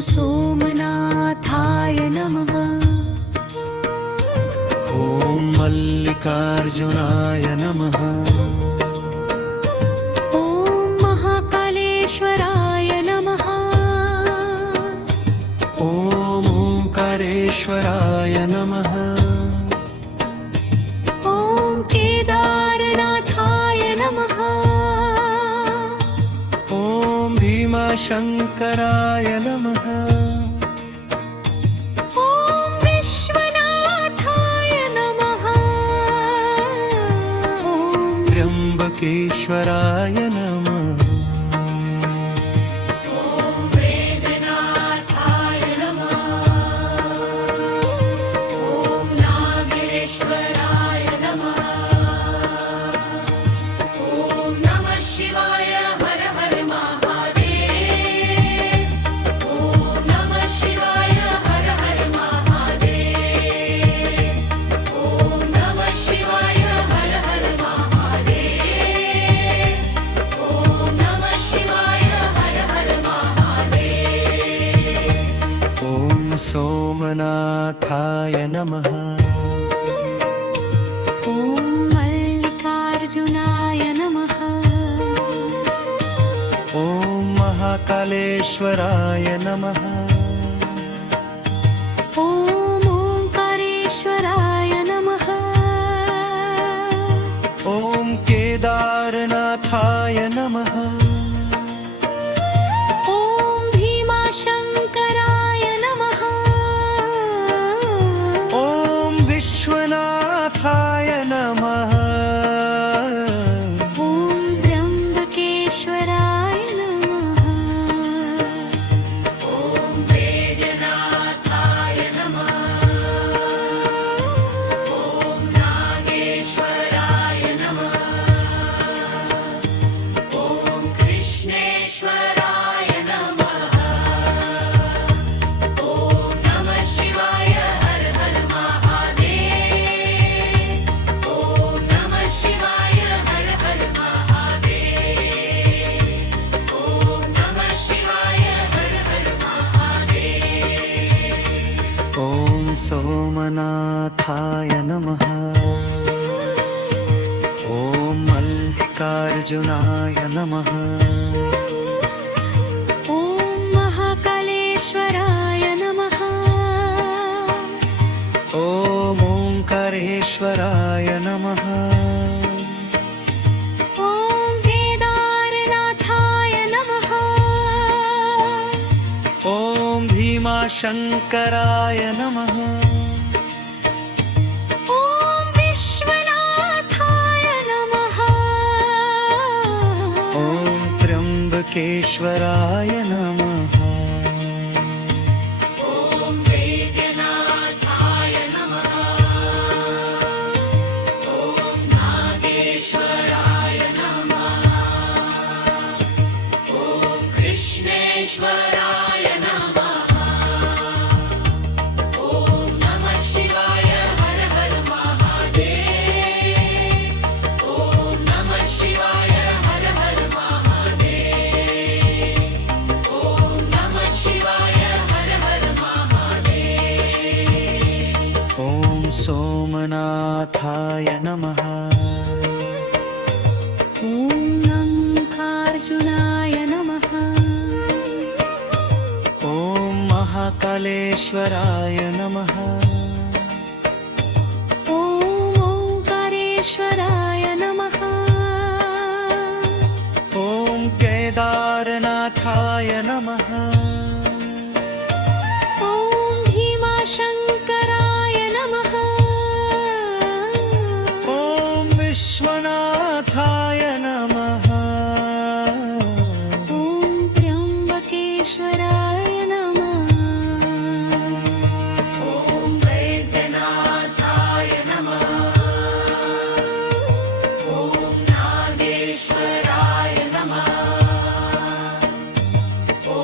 सोमनाथाय नमः। ॐ मल्लिकार्जुनाय नमः। ॐ महाकालेश्वराय नमः। ॐ ओङ्कारेश्वराय नमः। ॐ केदारनाथाय नमः। ॐ भीमाशङ्कराय नमः। ॐ विश्वनाथाय नमः। ॐ त्र्यम्बकेश्वराय नमः। वेदनाथाय नमः। ॐ नागेश्वराय नमः। ॐ नमः शिवाय हर हर महादेव। ॐ नमः शिवाय हर हर महादेव। ॐ नमः शिवाय हर हर महादेव। ॐ नमः शिवाय हर हर महादेव। ॐ सोमनाथाय नमः। ॐ मल्लिकार्जुनाय नमः। ॐ महाकालेश्वराय नमः। ॐ ओङ्कारेश्वराय नमः। ॐ केदारनाथाय नमः। ॐ भीमाशङ्कराय नमः। ॐ विश्वनाथाय नमः। ॐ त्र्यम्बकेश्वराय नमः। ॐ वैद्यनाथाय नमः। ॐ नागेश्वराय नमः। ॐ कृष्णेश्वराय नमः। ॐ नमः शिवाय हर हर महादेव। ॐ नमः शिवाय हर हर महादेव। ॐ नमः शिवाय हर हर महादेव। ॐ सोमनाथाय नमः। ॐ मल्लिकार्जुनाय नमः। ॐ महाकालेश्वराय नमः। ॐ ओङ्कारेश्वराय नमः। ॐ केदारनाथाय नमः। ॐ भीमाशङ्कराय नमः। ॐ विश्वनाथाय नमः। ॐ त्र्यम्बकेश्वराय नमः। ॐ वैद्यनाथाय नमः। ॐ नागेश्वराय नमः। ॐ कृष्णेश्वराय नमः। ॐ नमः शिवाय हर हर महादेव। ॐ नमः शिवाय हर हर महादेव। ॐ नमः शिवाय हर हर महादेव। ॐ सोमनाथाय नमः। ॐ ओङ्कार्जुनाय नमः। ॐ महाकालेश्वराय नमः। ॐ ओङ्कारेश्वराय नमः। ॐ केदारनाथाय नमः। ॐ भीमाशङ्कराय नमः। ॐ विश्वनाथाय नमः। ॐ त्र्यम्बकेश्वराय नमः। ॐ वैद्यनाथाय नमः। ॐ नागेश्वराय नमः। ॐ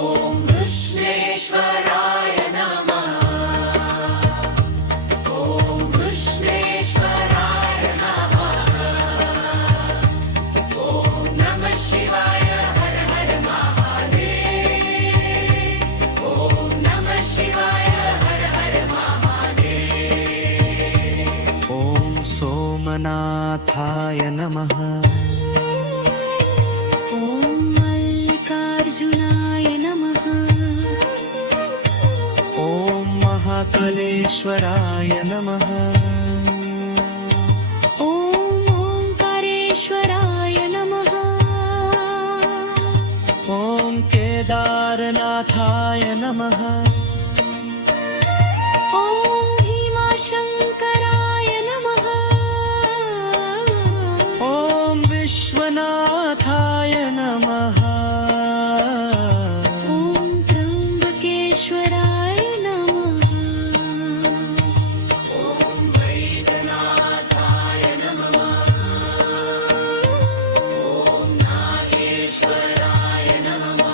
सोमनाथाय नमः ॐ मल्लिकार्जुनाय नमः ॐ महाकलेश्वराय नमः ॐ ओङ्कारेश्वराय नमः ॐ केदारनाथाय नमः ॐ भीमाशङ्कराय नमः ॐ विश्वनाथाय नमः ॐ त्र्यम्बकेश्वराय नमः वैद्यनाथाय नमः ॐ नागेश्वराय नमः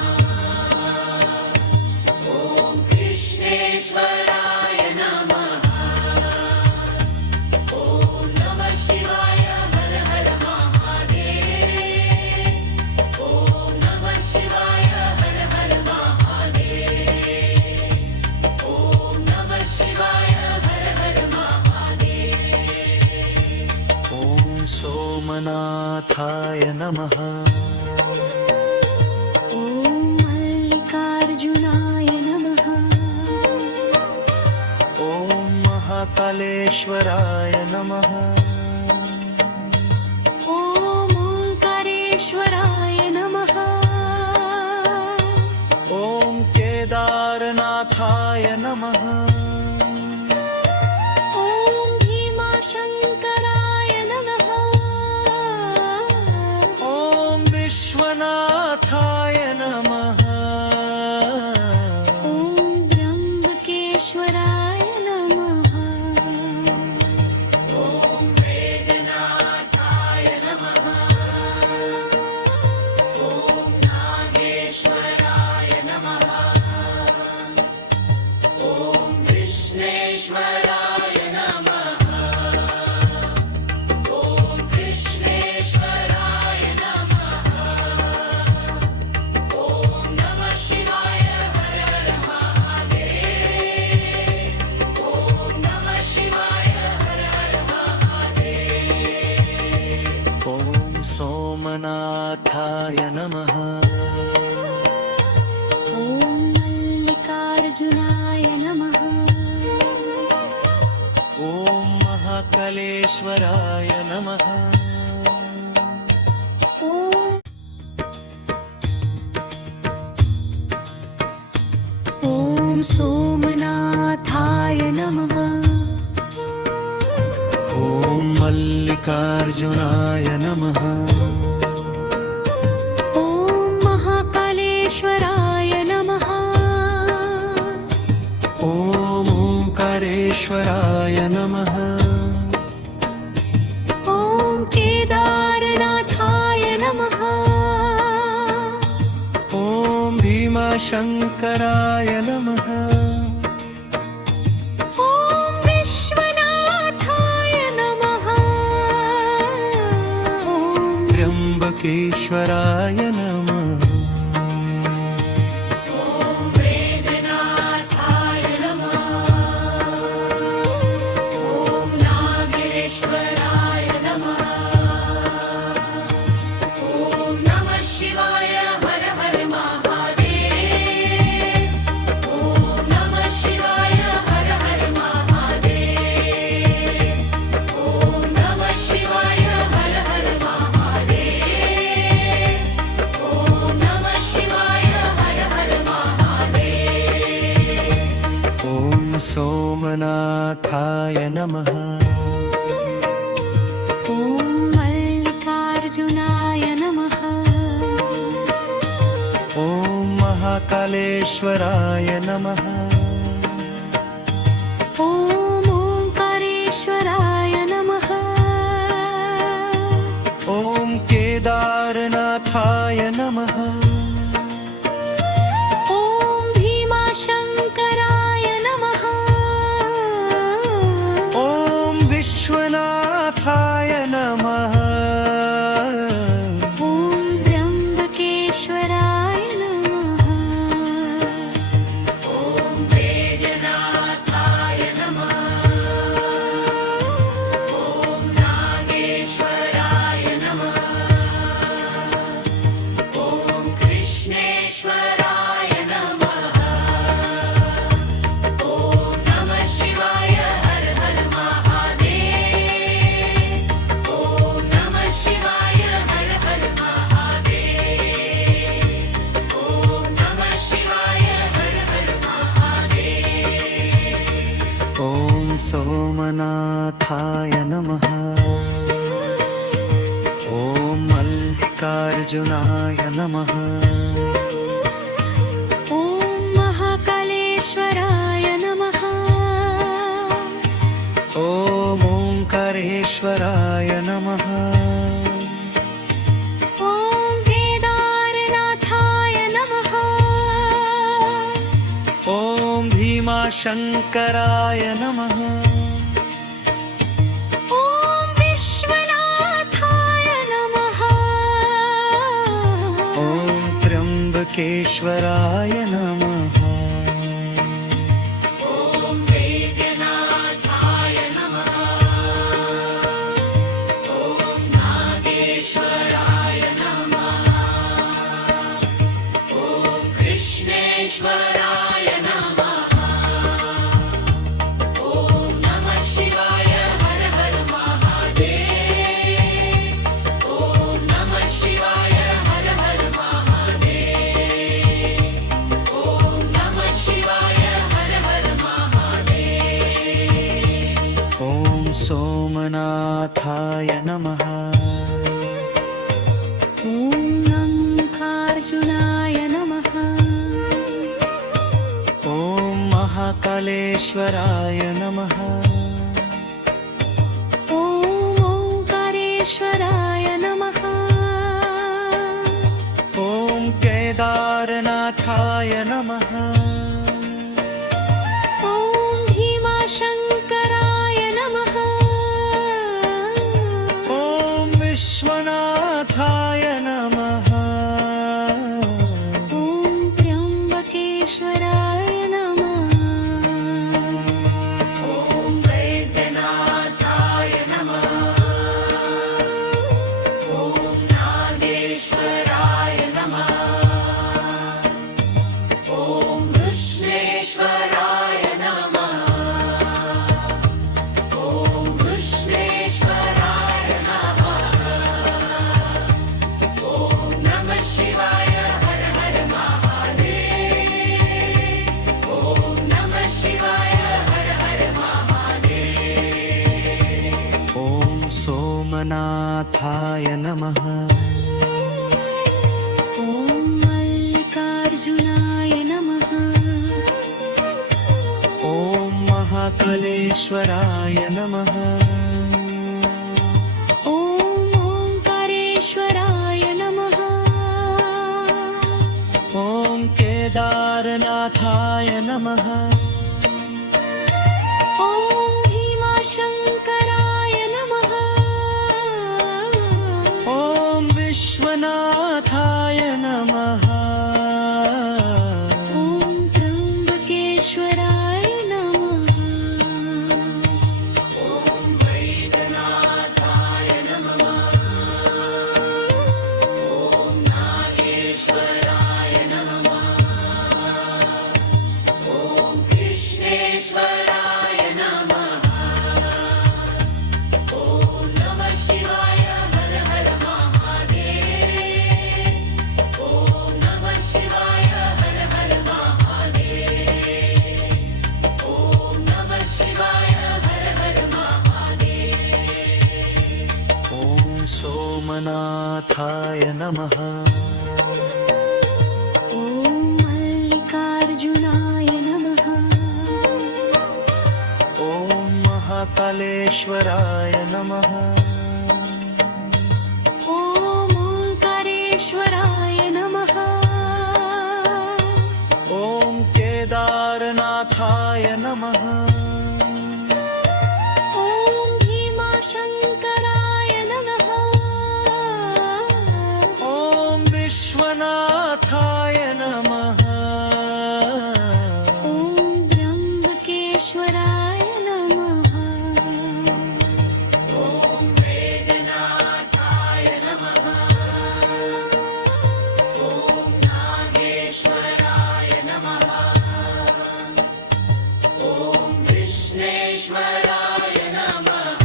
ॐ कृष्णेश्वराय नमः ॐ नमः शिवाय हर हर महादेव ॐ नमः शिवाय हर हर महादेव ॐ नमः शिवाय हर हर महादेव ॐ सोमनाथाय नमः ॐ मल्लिकार्जुनाय नमः ॐ महाकालेश्वराय नमः ॐ ओङ्कारेश्वराय नमः ॐ केदारनाथाय नमः ॐ भीमाशङ्कराय नमः ॐ विश्वनाथाय नमः ॐ त्र्यम्बकेश्वराय नमः ॐ वेदनाथाय नमः ॐ नागेश्वराय नमः ॐ कृष्णेश्वराय नमः ॐ कृष्णेश्वराय नमः ॐ नमः शिवाय हर हर महादेव ॐ नमः शिवाय हर हर महादेव ॐ सोमनाथाय नमः ॐ मल्लिकार्जुनाय नमः ॐ महाकालेश्वराय नमः ॐ ॐ सोमनाथाय नमः ॐ मल्लिकार्जुनाय नमः ॐ महाकालेश्वराय नमः ॐ ओङ्कारेश्वराय नमः ॐ केदारनाथाय नमः ॐ भीमाशङ्कराय नमः ॐ विश्वनाथाय नमः ॐ त्र्यम्बकेश्वराय नमः ॐ वेदनाथाय नमः ॐ नागेश्वराय नमः ॐ नमः शिवाय हर हर महादेव ॐ नमः शिवाय हर हर महादेव ॐ नमः शिवाय हर हर महादेव ॐ नमः शिवाय हर हर महादेव ॐ सोमनाथाय नमः ॐ मल्लिकार्जुनाय नमः ॐ महाकालेश्वराय नमः ॐ ओङ्कारेश्वराय नमः ॐ केदारनाथाय नमः ॐ भीमाशङ्कराय नमः ॐ विश्वनाथाय नमः ॐ त्र्यम्बकेश्वराय नमः ॐ वेदनाथाय नमः ॐ नागे सोमनाथाय नमः ॐ मल्लिकार्जुनाय नमः ॐ महाकालेश्वराय नमः ॐ ओङ्कारेश्वराय नमः ॐ केदारनाथाय नमः ॐ भीमाशङ्कराय नमः ॐ विश्वनाथाय नमः ॐ त्र्यम्बकेश्वराय नमः ॐ वैद्यनाथाय नमः ॐ नागेश्वराय नमः ॐ कृष्णेश्वराय नमः ॐ नमः शिवाय हर हर महादेव ॐ नमः शिवाय हर हर महादेव ॐ नमः शिवाय हर हर महादेव ॐ सोमनाथाय नमः ॐ मल्लिकार्जुनाय नमः ॐ महाकालेश्वराय नमः ॐ ओङ्कारेश्वराय नमः ॐ केदारनाथाय नमः ॐ भीमाशङ्कराय नमः ॐ विश्वनाथाय नमः ॐ त्र्यम्बकेश्वराय नमः ॐ वैद्यनाथाय नमः ॐ नागेश्वराय नमः ॐ कृष्णेश्वराय नमः ॐ कृष्णेश्वराय नमः ॐ नमः शिवाय हर हर महादेव ॐ नमः शिवाय हर हर महादेव ॐ सोमनाथाय नमः ॐ मल्लिकार्जुनाय नमः ॐ महाकालेश्वराय नमः ॐ ओङ्कारेश्वराय नमः ॐ केदारनाथाय नमः ॐ भीमाशङ्कराय नमः ॐ विश्वनाथाय नमः ॐ त्र्यम्बकेश्वराय नमः ॐ वैद्यनाथाय नमः ॐ नागेश्वराय नमः ॐ कृष्णेश्वराय नमः ॐ नमः शिवाय हर हर महादेव ॐ नमः शिवाय हर हर महादेव ॐ नमः शिवाय हर हर महादेव ॐ सोमनाथाय नमः ॐ मल्लिकार्जुनाय नमः ॐ महाकालेश्वराय नमः ॐ ओङ्कारेश्वराय नमः ॐ केदारनाथाय नमः ॐ भीमाशङ्कराय नमः ॐ विश्वनाथाय नमः ॐ त्र्यम्बकेश्वराय नमः ॐ वेदनाथाय नमः ॐ नागेश्वराय नमः ॐ कृष्णेश्वराय नमः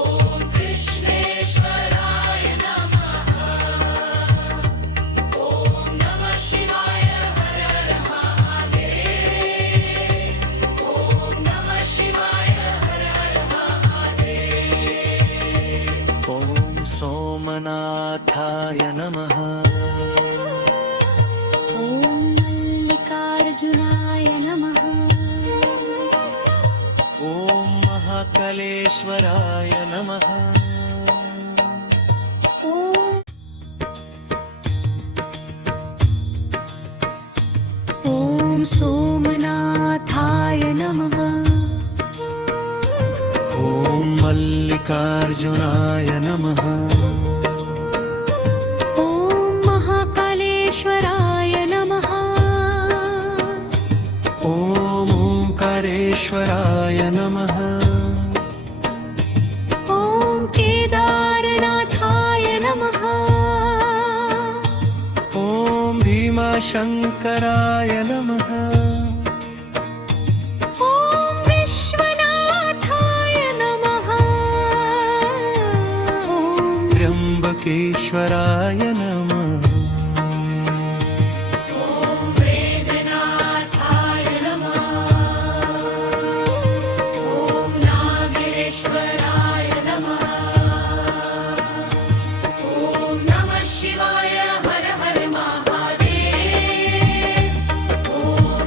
ॐ कृष्णेश्वराय नमः ॐ सोमनाथाय नमः ॐ मल्लिकार्जुनाय नमः ॐ महाकलेश्वराय नमः ॐ सोमनाथाय नमः ॐ मल्लिकार्जुनाय नमः ॐ महाकालेश्वराय नमः ॐ ओङ्कारेश्वराय नमः ॐ केदारनाथाय नमः ॐ भीमाशङ्कराय नमः ॐ विश्वनाथाय नमः ॐ त्र्यम्बकेश्वराय नमः वेदनाथाय नमः ॐ नागेश्वराय नमः ॐ नमः शिवाय हर हर महादेव ॐ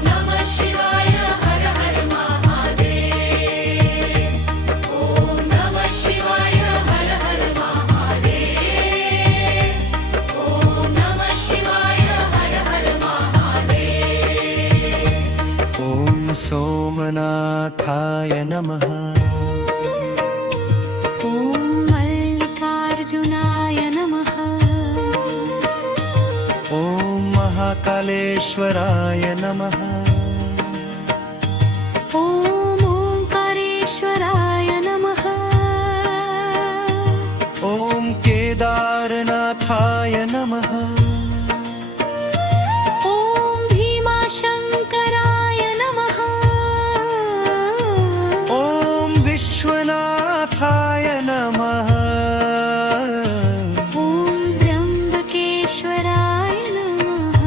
नमः शिवाय हर हर महादेव ॐ नमः शिवाय हर हर महादेव ॐ नमः शिवाय हर हर महादेव ॐ सोमनाथाय नमः ॐ मल्लिकार्जुनाय नमः ॐ महाकालेश्वराय नमः ॐ ओङ्कारेश्वराय नमः ॐ केदारनाथाय नमः ॐ भीमाशङ्कराय नमः ॐ विश्वनाथाय नमः ॐ त्र्यम्बकेश्वराय नमः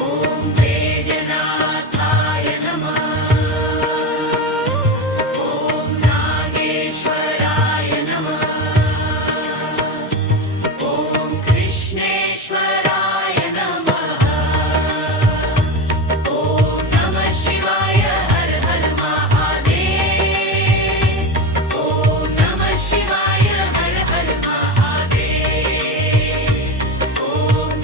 ॐ वेदनाथाय नमः ॐ नागेश्वराय नमः ॐ कृष्णेश्वराय नमः ॐ नमः शिवाय हर हर महादेव ॐ नमः शिवाय हर हर महादेव ॐ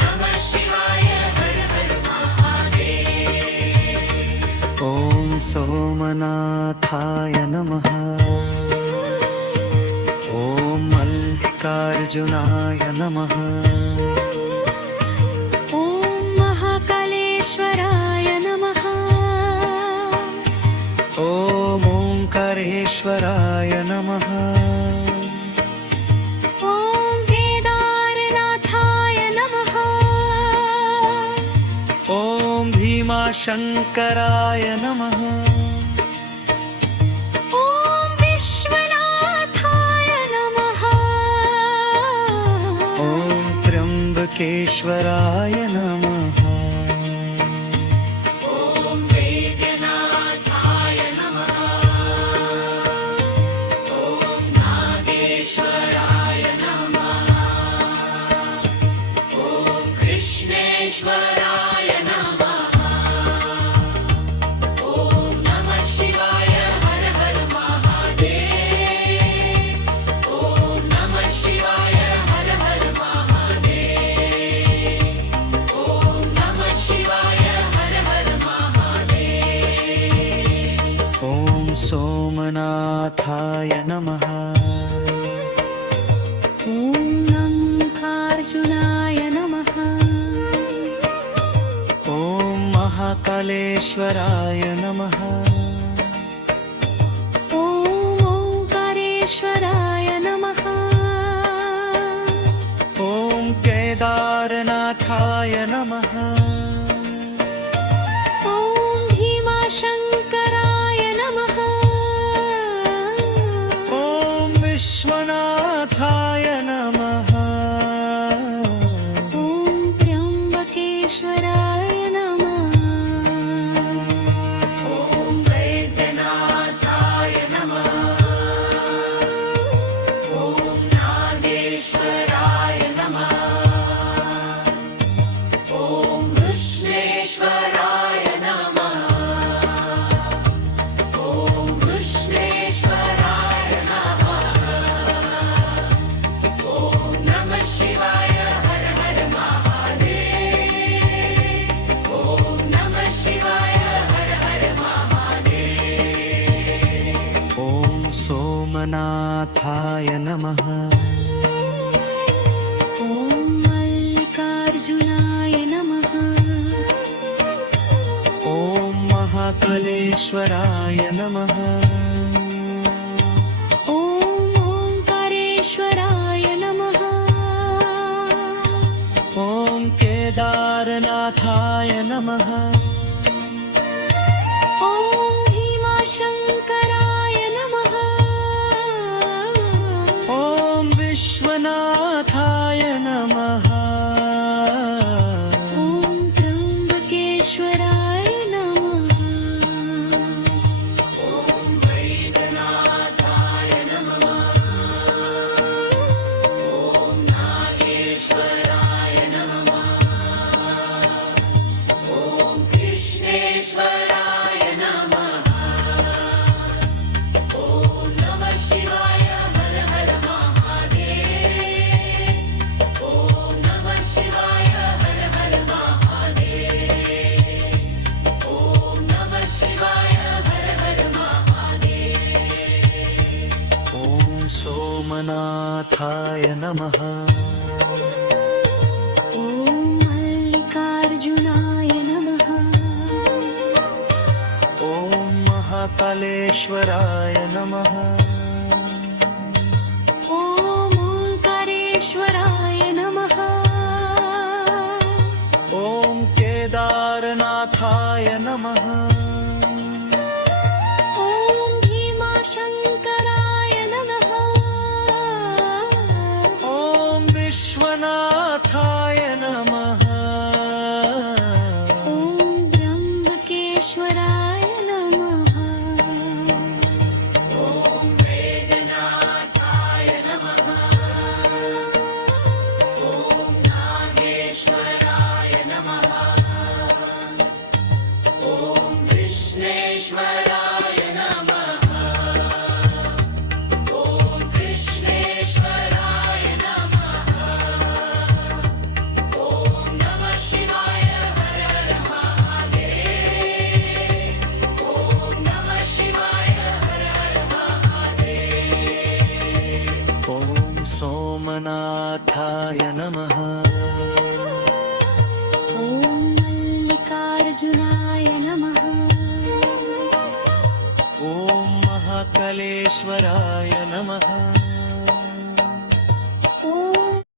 नमः शिवाय हर हर महादेव ॐ सोमनाथाय नमः ॐ मल्लिकार्जुनाय नमः ॐ महाकालेश्वराय नमः ॐ ओङ्कारेश्वराय नमः ॐ केदारनाथाय नमः ॐ भीमाशङ्कराय नमः ॐ विश्वनाथाय नमः ॐ त्र्यम्बकेश्वराय नमः ॐ वेदनाथाय नमः ॐ नागेश्वराय नमः ॐ कृष्णेश्वराय नमः ॐ नमः शिवाय हर हर महादेव ॐ नमः शिवाय हर हर महादेव ॐ नमः शिवाय हर हर महादेव ॐ सोमनाथाय नमः ॐ ओङ्कार्जुनाय नमः ॐ महाकालेश्वराय नमः ॐ ओङ्कारेश्वराय नमः ॐ केदारनाथाय नमः ॐ भीमाशङ्कराय नमः ॐ विश्वनाथाय नमः ॐ त्र्यम्बकेश्वराय नमः ॐ वैद्यनाथाय नमः ॐ नागेश्वराय सोमनाथाय नमः ॐ मल्लिकार्जुनाय नमः ॐ महाकलेश्वराय नमः ॐ ओङ्कारेश्वराय नमः ॐ केदारनाथाय नमः ॐ भीमाशङ्कराय नमः ॐ विश्वनाथाय नमः ॐ त्र्यम्बकेश्वराय नमः वैद्यनाथाय नमः ॐ नागेश्वराय नमः ॐ कृष्णेश्वराय नमः ॐ नमः शिवाय हर हर महादेव ॐ नमः शिवाय हर हर महादेव ॐ नमः शिवाय हर हर महादेव ॐ सोमनाथाय नमः ॐ मल्लिकार्जुनाय नमः ॐ महाकालेश्वराय नमः ॐ ओङ्कारेश्वराय नमः ॐ केदारनाथाय नमः ॐ भीमाशङ्कराय नमः ॐ विश्वनाथाय नमः ॐ त्र्यम्बकेश्वराय नमः ॐ वेदनाथाय नमः ॐ नागेश्वराय नमः ॐ कृष्णेश्वराय नमः ॐ कृष्णेश्वराय नमः ॐ नमः शिवाय हर हर महादेव ॐ नमः शिवाय हर हर महादेव ॐ सोमनाथाय नमः ॐ मल्लिकार्जुनाय नमः ॐ महाकालेश्वराय नमः